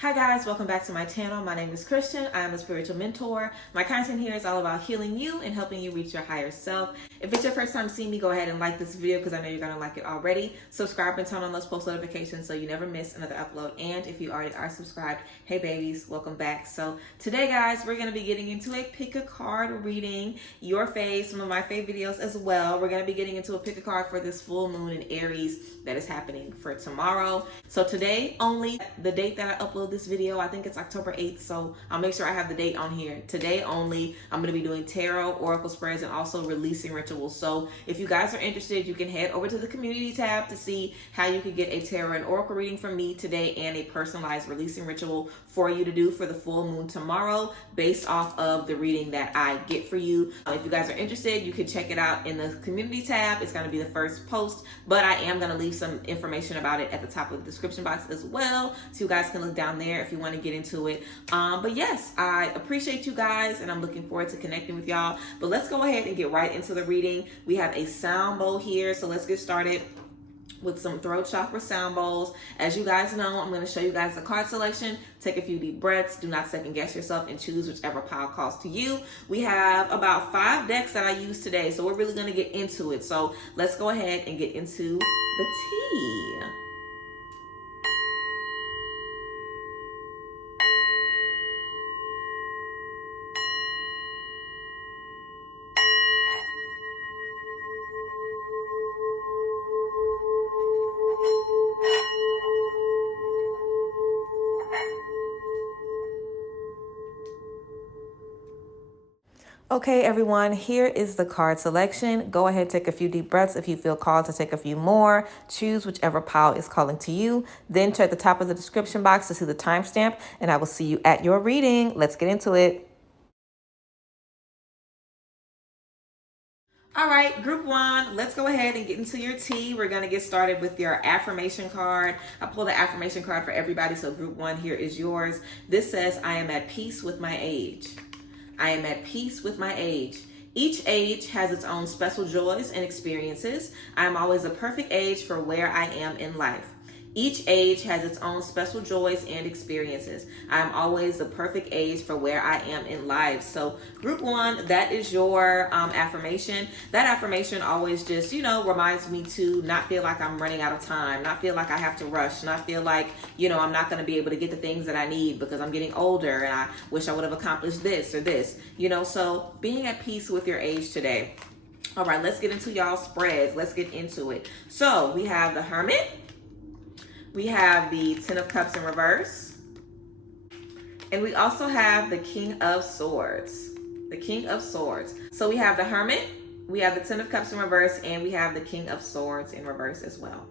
Hi guys, welcome back to my channel. My name is Christian. I am a spiritual mentor. My content here is all about healing you and helping you reach your higher self. If it's your first time seeing me, go ahead and like this video because I know you're going to like it already. Subscribe and turn on those post notifications so you never miss another upload. And if you already are subscribed, hey babies, welcome back. So today guys, we're going to be getting into a pick a card reading, your fave, some of my fave videos as well. We're going to be getting into a pick a card for this full moon in Aries that is happening for tomorrow. So today only, the date that I upload this video, I think it's October 8th, so I'll make sure I have the date on here. Today only, I'm going to be doing tarot, oracle spreads, and also releasing rituals. So if you guys are interested, you can head over to the community tab to see how you can get a tarot and oracle reading from me today and a personalized releasing ritual for you to do for the full moon tomorrow based off of the reading that I get for you. If you guys are interested, you can check it out in the community tab. It's going to be the first post, but I am going to leave some information about it at the top of the description box as well, so you guys can look down there if you want to get into it. But yes, I appreciate you guys and I'm looking forward to connecting with y'all. But let's go ahead and get right into the reading. We have a sound bowl here, so let's get started with some throat chakra sound bowls. As you guys know, I'm going to show you guys the card selection. Take a few deep breaths. Do not second guess yourself and choose whichever pile calls to you. We have about 5 decks that I use today, so we're really going to get into it. So let's go ahead and get into the tea. Okay, everyone, here is the card selection. Go ahead, take a few deep breaths. If you feel called to take a few more, choose whichever pile is calling to you. Then check the top of the description box to see the timestamp, and I will see you at your reading. Let's get into it. All right, group 1, let's go ahead and get into your tea. We're going to get started with your affirmation card. I pulled the affirmation card for everybody, so group 1 here is yours. This says, I am at peace with my age. I am at peace with my age. Each age has its own special joys and experiences. I am always a perfect age for where I am in life. Each age has its own special joys and experiences. I am always the perfect age for where I am in life. So group 1, that is your affirmation. That affirmation always just, reminds me to not feel like I'm running out of time, not feel like I have to rush, not feel like, I'm not going to be able to get the things that I need because I'm getting older and I wish I would have accomplished this or this, so being at peace with your age today. All right, let's get into y'all spreads. Let's get into it. So we have the Hermit. We have the 10 of Cups in reverse. And we also have the King of Swords. The King of Swords. So we have the Hermit, we have the 10 of Cups in reverse, and we have the King of Swords in reverse as well.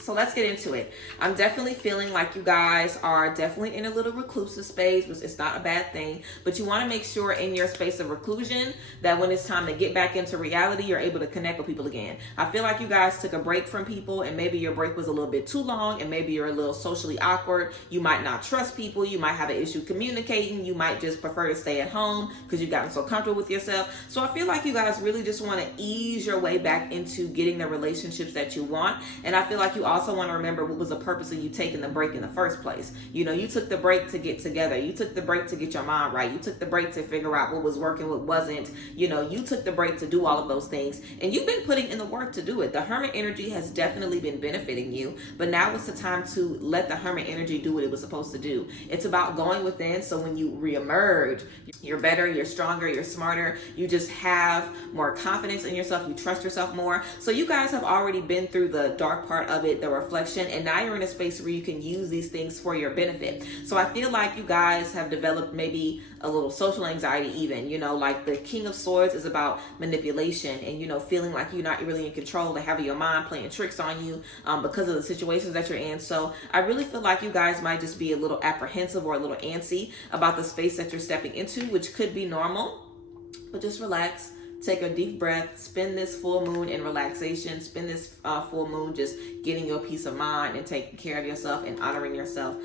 So let's get into it. I'm definitely feeling like you guys are definitely in a little reclusive space, which is not a bad thing, but you want to make sure in your space of reclusion that when it's time to get back into reality, you're able to connect with people again. I feel like you guys took a break from people and maybe your break was a little bit too long and maybe you're a little socially awkward. You might not trust people. You might have an issue communicating. You might just prefer to stay at home because you've gotten so comfortable with yourself. So I feel like you guys really just want to ease your way back into getting the relationships that you want. And I feel like you also want to remember what was the purpose of you taking the break in the first place. You took the break to get together. You took the break to get your mind right. You took the break to figure out what was working, what wasn't. You took the break to do all of those things. And you've been putting in the work to do it. The Hermit energy has definitely been benefiting you. But now it's the time to let the Hermit energy do what it was supposed to do. It's about going within, so when you reemerge, you're better, you're stronger, you're smarter. You just have more confidence in yourself. You trust yourself more. So you guys have already been through the dark part of it, the reflection, and now you're in a space where you can use these things for your benefit. So I feel like you guys have developed maybe a little social anxiety even, like the King of Swords is about manipulation and, feeling like you're not really in control and having your mind playing tricks on you because of the situations that you're in. So I really feel like you guys might just be a little apprehensive or a little antsy about the space that you're stepping into, which could be normal, but just relax. Take a deep breath, spend this full moon in relaxation, spend this full moon just getting your peace of mind and taking care of yourself and honoring yourself.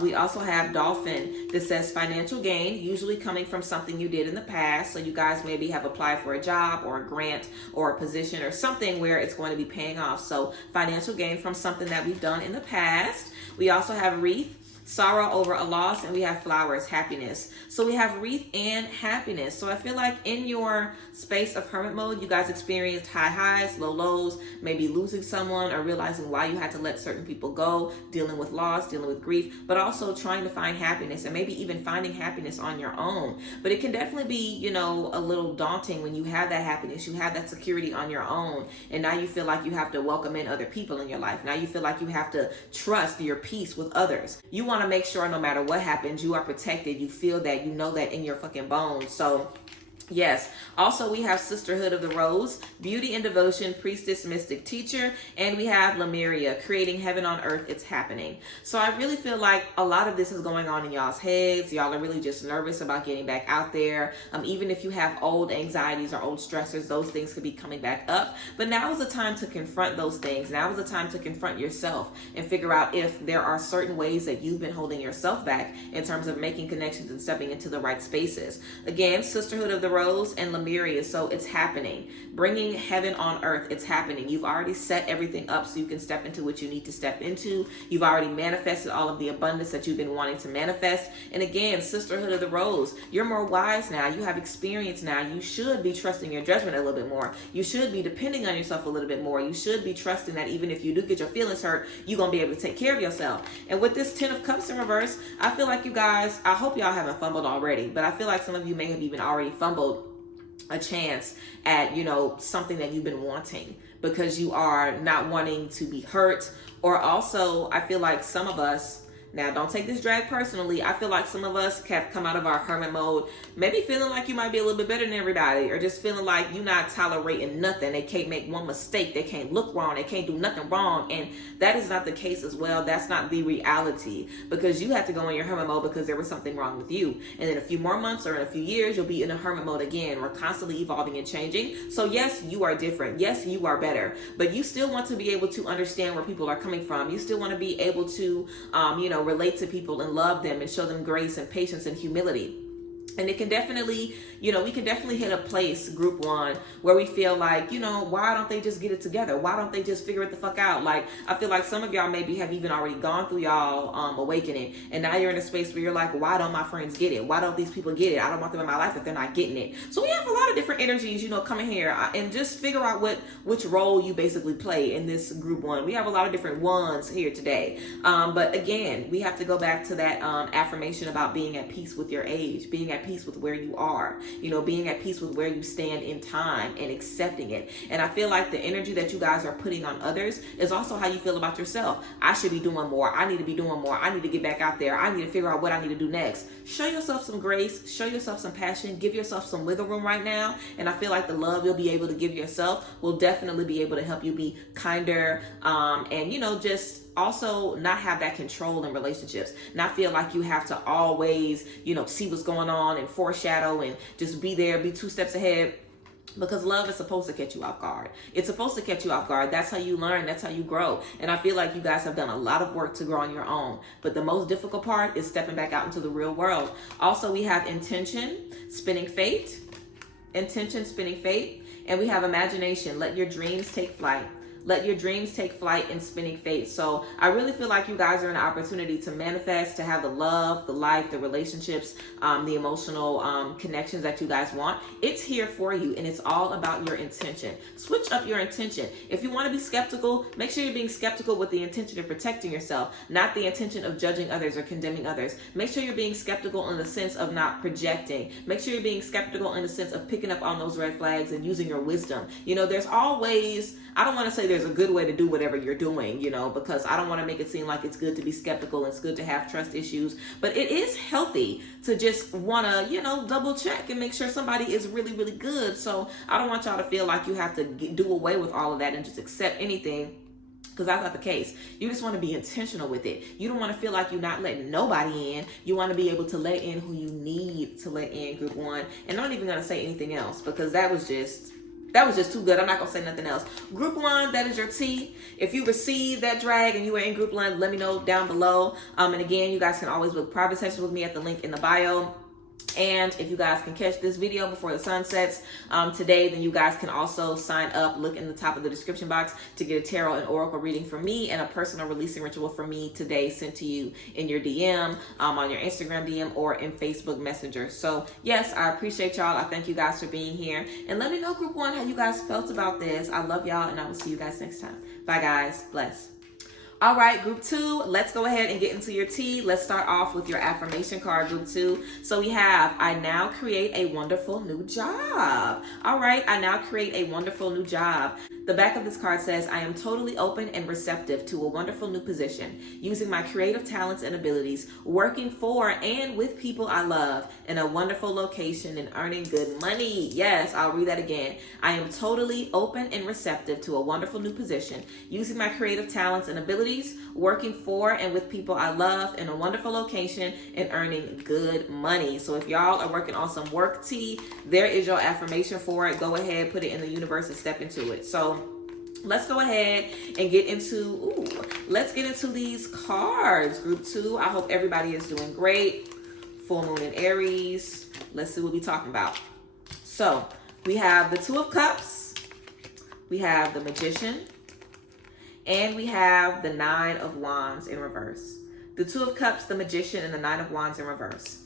We also have Dolphin. This says financial gain, usually coming from something you did in the past. So you guys maybe have applied for a job or a grant or a position or something where it's going to be paying off. So financial gain from something that we've done in the past. We also have Wreath. sorrow over a loss, and we have flowers, happiness. So we have wreath and happiness. So I feel like in your space of hermit mode, you guys experienced high highs, low lows, maybe losing someone or realizing why you had to let certain people go, dealing with loss, dealing with grief, but also trying to find happiness and maybe even finding happiness on your own. But it can definitely be, you know, a little daunting when you have that happiness, you have that security on your own, and now you feel like you have to welcome in other people in your life. Now you feel like you have to trust your peace with others. You want to make sure no matter what happens, you are protected. You feel that, you know that in your fucking bones. So yes. Also, we have Sisterhood of the Rose, Beauty and Devotion, Priestess, Mystic, Teacher, and we have Lemuria, Creating Heaven on Earth, It's Happening. So I really feel like a lot of this is going on in y'all's heads. Y'all are really just nervous about getting back out there. Even if you have old anxieties or old stressors, those things could be coming back up. But now is the time to confront those things. Now is the time to confront yourself and figure out if there are certain ways that you've been holding yourself back in terms of making connections and stepping into the right spaces. Again, Sisterhood of the Rose and Lemuria, so it's happening. Bringing heaven on earth, it's happening. You've already set everything up so you can step into what you need to step into. You've already manifested all of the abundance that you've been wanting to manifest. And again, Sisterhood of the Rose, you're more wise now. You have experience now. You should be trusting your judgment a little bit more. You should be depending on yourself a little bit more. You should be trusting that even if you do get your feelings hurt, you're going to be able to take care of yourself. And with this 10 of Cups in reverse, I feel like you guys, I hope y'all haven't fumbled already, but I feel like some of you may have even already fumbled a chance at, you know, something that you've been wanting because you are not wanting to be hurt. Or also, I feel like some of us, now don't take this drag personally, I feel like some of us have come out of our hermit mode maybe feeling like you might be a little bit better than everybody, or just feeling like you're not tolerating nothing. They can't make one mistake, they can't look wrong, they can't do nothing wrong. And that is not the case as well. That's not the reality, because you have to go in your hermit mode because there was something wrong with you. And in a few more months or in a few years, you'll be in a hermit mode again. We're constantly evolving and changing. So yes, you are different. Yes, you are better, but you still want to be able to understand where people are coming from. You still want to be able to, relate to people and love them and show them grace and patience and humility. And it can definitely, we can definitely hit a place, group one, where we feel like, why don't they just get it together? Why don't they just figure it the fuck out? Like, I feel like some of y'all maybe have even already gone through y'all awakening. And now you're in a space where you're like, why don't my friends get it? Why don't these people get it? I don't want them in my life if they're not getting it. So we have a lot of different energies, coming here and just figure out which role you basically play in this group one. We have a lot of different ones here today. But again, we have to go back to that affirmation about being at peace with your age, being at peace with where you are, being at peace with where you stand in time and accepting it. And I feel like the energy that you guys are putting on others is also how you feel about yourself. I should be doing more. I need to be doing more. I need to get back out there. I need to figure out what I need to do next. Show yourself some grace, show yourself some passion, give yourself some wiggle room right now. And I feel like the love you'll be able to give yourself will definitely be able to help you be kinder, and just also not have that control in relationships, not feel like you have to always, see what's going on and foreshadow and just be there, be 2 steps ahead. Because love is supposed to catch you off guard. It's supposed to catch you off guard. That's how you learn. That's how you grow. And I feel like you guys have done a lot of work to grow on your own. But the most difficult part is stepping back out into the real world. Also, we have intention, spinning fate. Intention, spinning fate. And we have imagination. Let your dreams take flight. Let your dreams take flight and spinning fate. So I really feel like you guys are in an opportunity to manifest, to have the love, the life, the relationships, the emotional connections that you guys want. It's here for you, and it's all about your intention. Switch up your intention. If you want to be skeptical, make sure you're being skeptical with the intention of protecting yourself, not the intention of judging others or condemning others. Make sure you're being skeptical in the sense of not projecting. Make sure you're being skeptical in the sense of picking up on those red flags and using your wisdom. There's always, I don't want to say there's a good way to do whatever you're doing, because I don't want to make it seem like it's good to be skeptical and it's good to have trust issues, but it is healthy to just want to, double check and make sure somebody is really, really good. So I don't want y'all to feel like you have to do away with all of that and just accept anything, because that's not the case. You just want to be intentional with it. You don't want to feel like you're not letting nobody in. You want to be able to let in who you need to let in, group one. And I'm not even going to say anything else, because that was just too good. I'm not going to say nothing else. Group one, that is your tea. If you received that drag and you were in group one, let me know down below. And again, you guys can always book private sessions with me at the link in the bio. And if you guys can catch this video before the sun sets today, then you guys can also sign up. Look in the top of the description box to get a tarot and oracle reading from me and a personal releasing ritual from me today sent to you in your DM, on your Instagram DM, or in Facebook Messenger. So yes, I appreciate y'all. I thank you guys for being here. And let me know, Group 1, how you guys felt about this. I love y'all, and I will see you guys next time. Bye, guys. Bless. All right, Group 2, let's go ahead and get into your tea. Let's start off with your affirmation card, Group 2. So we have, I now create a wonderful new job. All right, I now create a wonderful new job. The back of this card says, I am totally open and receptive to a wonderful new position, using my creative talents and abilities, working for and with people I love in a wonderful location and earning good money. Yes, I'll read that again. I am totally open and receptive to a wonderful new position, using my creative talents and abilities, working for and with people I love in a wonderful location and earning good money. So if y'all are working on some work tea, there is your affirmation for it. Go ahead, put it in the universe and step into it. So let's go ahead and get into, let's get into these cards, Group 2. I hope everybody is doing great. Full moon in Aries. Let's see what we're talking about. So we have the Two of Cups. We have the Magician. And we have the Nine of Wands in reverse. The Two of Cups, the Magician, and the Nine of Wands in reverse.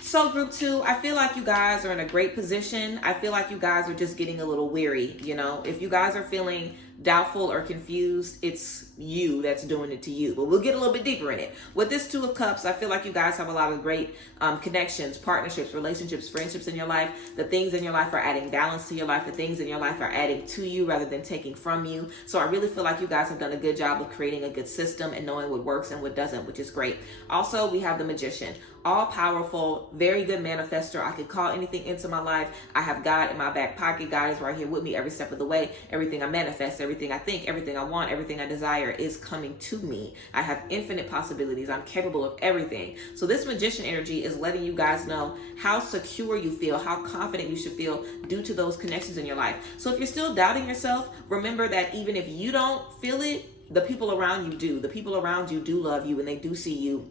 So Group 2, I feel like you guys are in a great position. I feel like you guys are just getting a little weary. You know, if you guys are feeling doubtful or confused, it's you that's doing it to you. But we'll get a little bit deeper in it. With this Two of Cups, I feel like you guys have a lot of great connections, partnerships, relationships, friendships in your life. The things in your life are adding balance to your life. The things in your life are adding to you rather than taking from you. So I really feel like you guys have done a good job of creating a good system and knowing what works and what doesn't, which is great. Also, we have the Magician. All powerful, very good manifester. I can call anything into my life. I have God in my back pocket. God is right here with me every step of the way. Everything I manifest, everything I think, everything I want, everything I desire is coming to me. I have infinite possibilities. I'm capable of everything. So this Magician energy is letting you guys know how secure you feel, how confident you should feel due to those connections in your life. So if you're still doubting yourself, remember that even if you don't feel it, the people around you do. The people around you do love you, and they do see you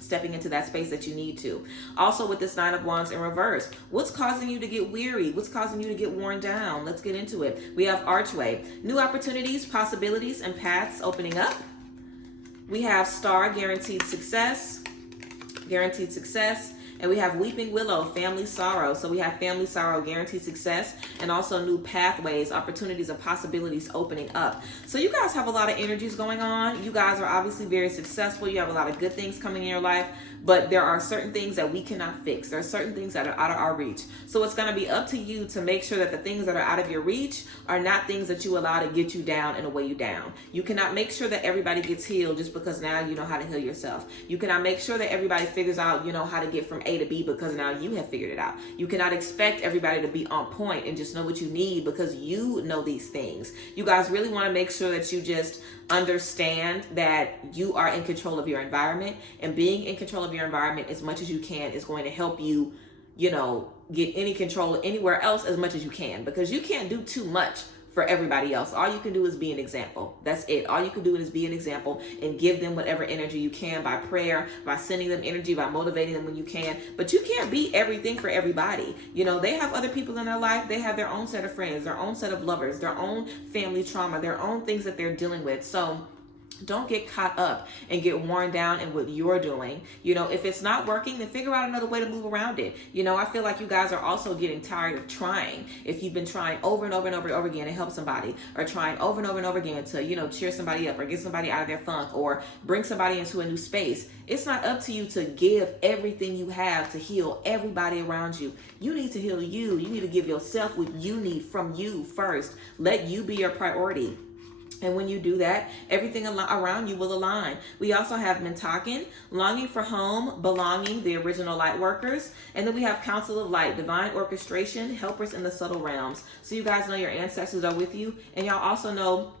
stepping into that space that you need to. Also, with this Nine of Wands in reverse, what's causing you to get weary? What's causing you to get worn down? Let's get into it. We have Archway. New opportunities, possibilities, and paths opening up. We have Star, guaranteed success. Guaranteed success. And we have Weeping Willow, family sorrow. So we have family sorrow, guaranteed success, and also new pathways, opportunities, and possibilities opening up. So you guys have a lot of energies going on. You guys are obviously very successful. You have a lot of good things coming in your life, but there are certain things that we cannot fix. There are certain things that are out of our reach. So it's going to be up to you to make sure that the things that are out of your reach are not things that you allow to get you down and weigh you down. You cannot make sure that everybody gets healed just because now you know how to heal yourself. You cannot make sure that everybody figures out, you know, how to get from A to B because now you have figured it out. You cannot expect everybody to be on point and just know what you need because you know these things. You guys really want to make sure that you just understand that you are in control of your environment, and being in control of your environment as much as you can is going to help you, you know, get any control anywhere else as much as you can, because you can't do too much for everybody else. All you can do is be an example. That's it. All you can do is be an example and give them whatever energy you can by prayer, by sending them energy, by motivating them when you can. But you can't be everything for everybody. You know, they have other people in their life. They have their own set of friends, their own set of lovers, their own family trauma, their own things that they're dealing with. So don't get caught up and get worn down in what you're doing. You know, if it's not working, then figure out another way to move around it. You know, I feel like you guys are also getting tired of trying. If you've been trying over and over and over and over again to help somebody, or trying over and over and over again to, you know, cheer somebody up or get somebody out of their funk or bring somebody into a new space, it's not up to you to give everything you have to heal everybody around you. You need to heal you. You need to give yourself what you need from you first. Let you be your priority. And when you do that, everything around you will align. We also have Mentakin, longing for home, belonging, the original light workers. And then we have Council of Light, divine orchestration, helpers in the subtle realms. So you guys know your ancestors are with you. And y'all also know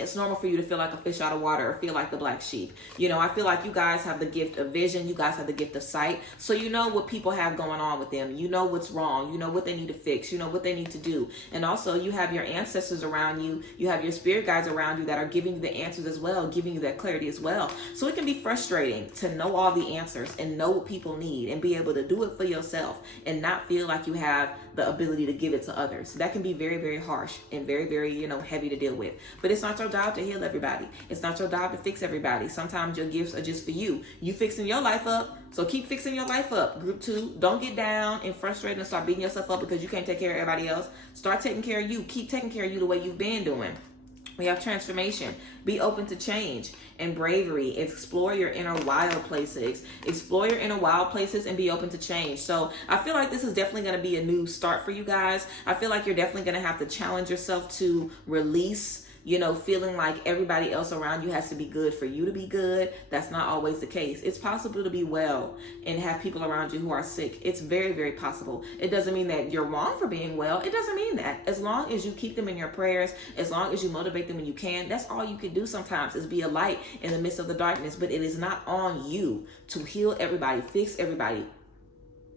It's normal for you to feel like a fish out of water or feel like the black sheep. You know, I feel like you guys have the gift of vision. You guys have the gift of sight. So you know what people have going on with them. You know what's wrong. You know what they need to fix. You know what they need to do. And also you have your ancestors around you. You have your spirit guides around you that are giving you the answers as well, giving you that clarity as well. So it can be frustrating to know all the answers and know what people need and be able to do it for yourself and not feel like you have the ability to give it to others. That can be very, very harsh and very, very, you know, heavy to deal with. But it's not your job to heal everybody. It's not your job to fix everybody. Sometimes your gifts are just for you. You fixing your life up, so keep fixing your life up. Group 2, don't get down and frustrated and start beating yourself up because you can't take care of everybody else. Start taking care of you. Keep taking care of you the way you've been doing. We have transformation. Be open to change and bravery. Explore your inner wild places. Explore your inner wild places and be open to change. So I feel like this is definitely going to be a new start for you guys. I feel like you're definitely going to have to challenge yourself to release, you know, feeling like everybody else around you has to be good for you to be good. That's not always the case. It's possible to be well and have people around you who are sick. It's very, very possible. It doesn't mean that you're wrong for being well. It doesn't mean that. As long as you keep them in your prayers, as long as you motivate them when you can, that's all you can do sometimes, is be a light in the midst of the darkness. But it is not on you to heal everybody, fix everybody.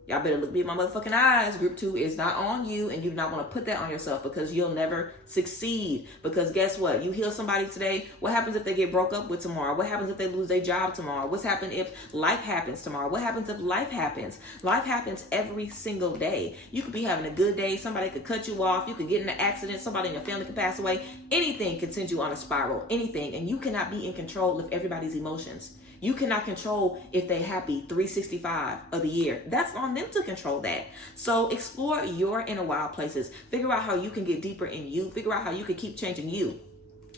Y'all better look me in my motherfucking eyes. Group 2 is not on you, and you do not want to put that on yourself because you'll never succeed. Because guess what? You heal somebody today. What happens if they get broke up with tomorrow? What happens if they lose their job tomorrow? What's happened if life happens tomorrow? What happens if life happens? Life happens every single day. You could be having a good day. Somebody could cut you off. You could get in an accident. Somebody in your family could pass away. Anything could send you on a spiral. Anything. And you cannot be in control of everybody's emotions. You cannot control if they're happy 365 of the year. That's on them to control that. So explore your inner wild places. Figure out how you can get deeper in you. Figure out how you can keep changing you.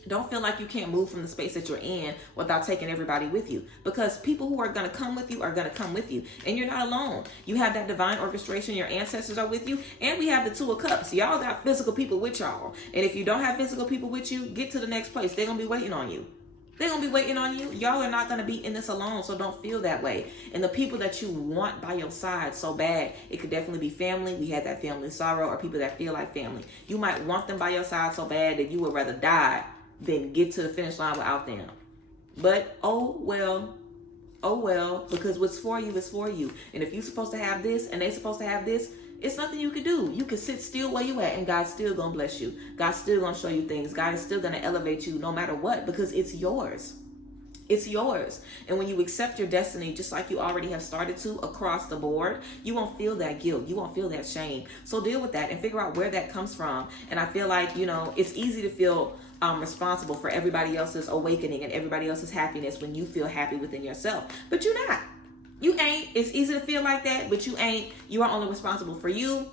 Don't feel like you can't move from the space that you're in without taking everybody with you, because people who are going to come with you are going to come with you, and you're not alone. You have that divine orchestration. Your ancestors are with you, and we have the 2 of Cups. Y'all got physical people with y'all, and if you don't have physical people with you, get to the next place. They're going to be waiting on you. They're going to be waiting on you. Y'all are not going to be in this alone, so don't feel that way. And the people that you want by your side so bad, it could definitely be family. We had that family sorrow, or people that feel like family. You might want them by your side so bad that you would rather die than get to the finish line without them. But oh well, because what's for you is for you. And if you're supposed to have this and they're supposed to have this, it's nothing you can do. You can sit still where you at, and God's still gonna bless you. God's still gonna show you things. God is still gonna elevate you no matter what, because it's yours. It's yours. And when you accept your destiny, just like you already have started to across the board, you won't feel that guilt. You won't feel that shame. So deal with that and figure out where that comes from. And I feel like, you know, it's easy to feel responsible for everybody else's awakening and everybody else's happiness when you feel happy within yourself. But you're not. You ain't. It's easy to feel like that, but you ain't. You are only responsible for you.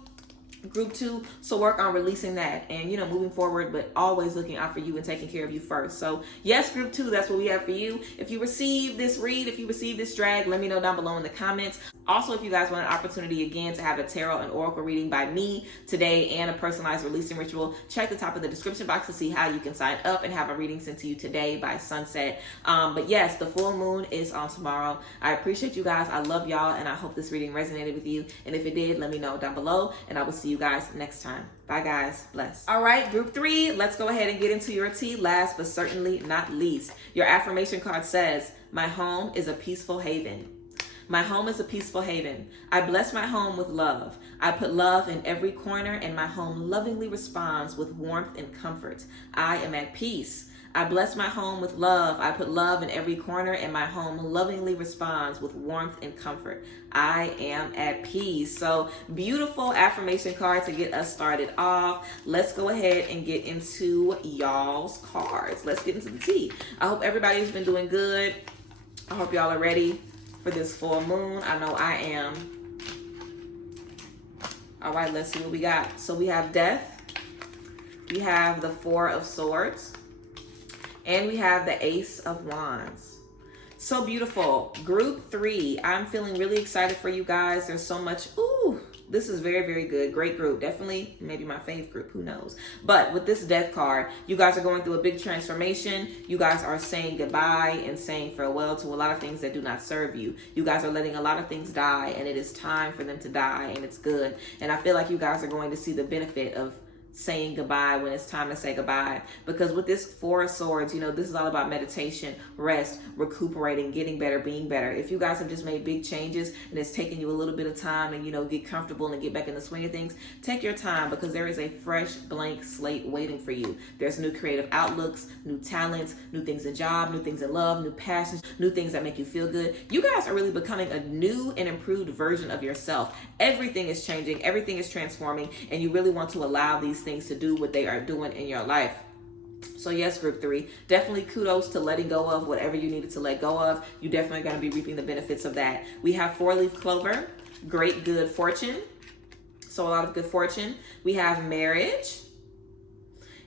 Group 2, so work on releasing that and, you know, moving forward, but always looking out for you and taking care of you first. So yes, Group 2, that's what we have for you. If you receive this read, if you receive this drag, let me know down below in the comments. Also, if you guys want an opportunity again to have a tarot and oracle reading by me today and a personalized releasing ritual, check the top of the description box to see how you can sign up and have a reading sent to you today by sunset. But yes, the full moon is on tomorrow. I appreciate you guys. I love y'all, and I hope this reading resonated with you. And if it did, let me know down below, and I will see you guys next time. Bye guys. Bless. All right, Group 3, let's go ahead and get into your tea. Last but certainly not least, your affirmation card says, my home is a peaceful haven. My home is a peaceful haven. I bless my home with love. I put love in every corner, and my home lovingly responds with warmth and comfort. I am at peace. I bless my home with love. I put love in every corner, and my home lovingly responds with warmth and comfort. I am at peace. So beautiful affirmation card to get us started off. Let's go ahead and get into y'all's cards. Let's get into the tea. I hope everybody's been doing good. I hope y'all are ready for this full moon. I know I am. All right, let's see what we got. So we have death. We have the 4 of swords. And we have the Ace of Wands. So beautiful. Group 3. I'm feeling really excited for you guys. There's so much. Ooh, this is very, very good. Great group. Definitely maybe my fave group. Who knows? But with this death card, you guys are going through a big transformation. You guys are saying goodbye and saying farewell to a lot of things that do not serve you. You guys are letting a lot of things die, and it is time for them to die, and it's good. And I feel like you guys are going to see the benefit of saying goodbye when it's time to say goodbye. Because with this Four of Swords, this is all about meditation, rest, recuperating, getting better, being better. If you guys have just made big changes and it's taking you a little bit of time and get comfortable and get back in the swing of things, take your time, because there is a fresh blank slate waiting for you. There's new creative outlooks, new talents, new things in job, new things in love, new passions, new things that make you feel good. You guys are really becoming a new and improved version of yourself. Everything is changing, everything is transforming, and you really want to allow these things to do what they are doing in your life. So yes, group 3, definitely kudos to letting go of whatever you needed to let go of. You definitely going to be reaping the benefits of that. We have 4-leaf clover, great good fortune. So a lot of good fortune. We have marriage.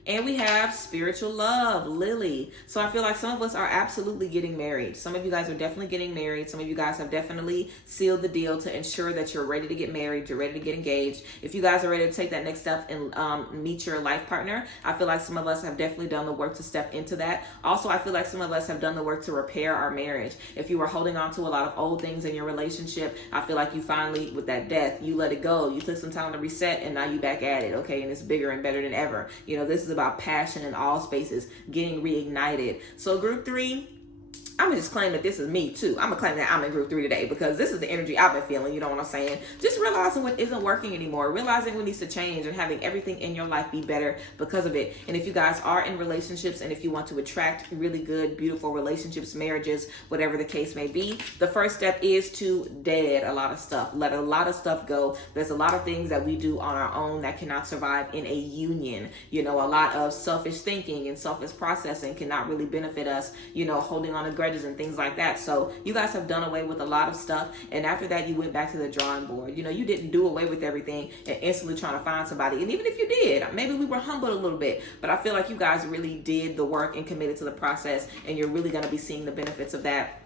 And we have spiritual love, Lily. So I feel like some of us are absolutely getting married. Some of you guys are definitely getting married. Some of you guys have definitely sealed the deal to ensure that you're ready to get married. You're ready to get engaged. If you guys are ready to take that next step and meet your life partner, I feel like some of us have definitely done the work to step into that. Also, I feel like some of us have done the work to repair our marriage. If you were holding on to a lot of old things in your relationship, I feel like you finally, with that death, you let it go. You took some time to reset, and now you back at it, okay? And it's bigger and better than ever. This is about passion in all spaces, getting reignited. So group 3, I'm gonna just claim that this is me too. I'm gonna claim that I'm in group 3 today, because this is the energy I've been feeling. You know what I'm saying? Just realizing what isn't working anymore, realizing what needs to change, and having everything in your life be better because of it. And if you guys are in relationships, and if you want to attract really good, beautiful relationships, marriages, whatever the case may be, the first step is to dead a lot of stuff. Let a lot of stuff go. There's a lot of things that we do on our own that cannot survive in a union. A lot of selfish thinking and selfish processing cannot really benefit us, holding on to grudges and things like that. So you guys have done away with a lot of stuff, and after that you went back to the drawing board. You didn't do away with everything and instantly trying to find somebody. And even if you did, maybe we were humbled a little bit, but I feel like you guys really did the work and committed to the process, and you're really going to be seeing the benefits of that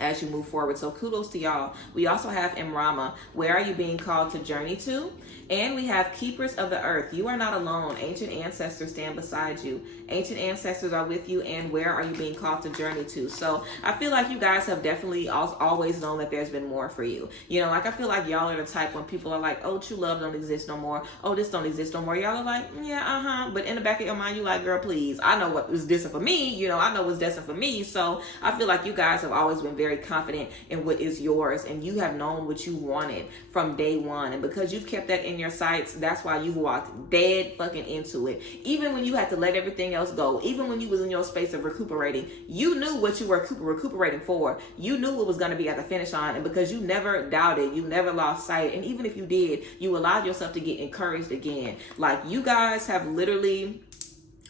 as you move forward. So kudos to y'all. We also have Imrama, where are you being called to journey to? And we have keepers of the earth. You are not alone. Ancient ancestors stand beside you. Ancient ancestors are with you. And where are you being called to journey to? So I feel like you guys have definitely always known that there's been more for you. I feel like y'all are the type when people are like, oh, true love don't exist no more. Oh, this don't exist no more. Y'all are like, yeah, But in the back of your mind, you like, girl, please. I know what was destined for me. I know what's destined for me. So I feel like you guys have always been very confident in what is yours, and you have known what you wanted from day one. And because you've kept that in your sights, that's why you walked dead fucking into it. Even when you had to let everything else go, even when you was in your space of recuperating, you knew what you were recuperating for. You knew what was going to be at the finish line, and because you never doubted, you never lost sight, and even if you did, you allowed yourself to get encouraged again. Like, you guys have literally,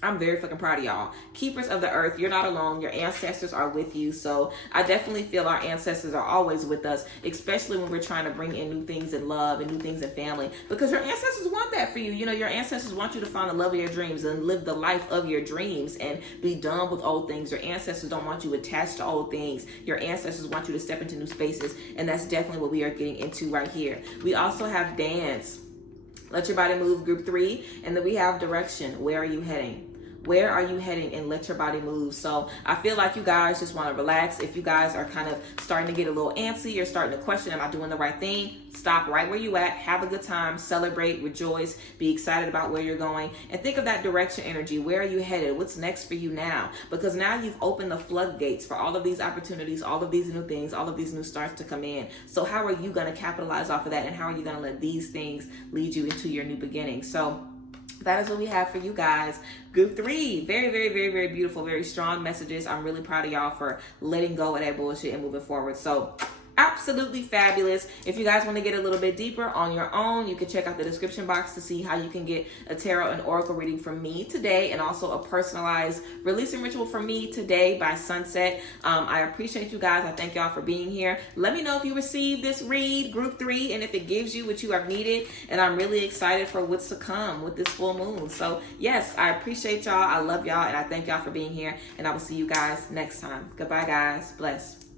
I'm very fucking proud of y'all. Keepers of the earth, you're not alone. Your ancestors are with you. So I definitely feel our ancestors are always with us, especially when we're trying to bring in new things in love and new things in family, because your ancestors want that for you. Your ancestors want you to find the love of your dreams and live the life of your dreams and be done with old things. Your ancestors don't want you attached to old things. Your ancestors want you to step into new spaces. And that's definitely what we are getting into right here. We also have dance. Let your body move, group 3. And then we have direction. Where are you heading? Where are you heading? And let your body move. So I feel like you guys just want to relax. If you guys are kind of starting to get a little antsy, or starting to question, am I doing the right thing? Stop right where you at. Have a good time. Celebrate, rejoice, be excited about where you're going. And think of that direction energy. Where are you headed? What's next for you now? Because now you've opened the floodgates for all of these opportunities, all of these new things, all of these new starts to come in. So how are you going to capitalize off of that? And how are you going to let these things lead you into your new beginning? So that is what we have for you guys. Group 3, very, very, very, very beautiful, very strong messages. I'm really proud of y'all for letting go of that bullshit and moving forward. So absolutely fabulous. If you guys want to get a little bit deeper on your own, you can check out the description box to see how you can get a tarot and oracle reading from me today, and also a personalized releasing ritual from me today by sunset. I appreciate you guys. I thank y'all for being here. Let me know if you received this read, group 3, and if it gives you what you have needed. And I'm really excited for what's to come with this full moon. So yes, I appreciate y'all. I love y'all, and I thank y'all for being here, and I will see you guys next time. Goodbye, guys. Bless.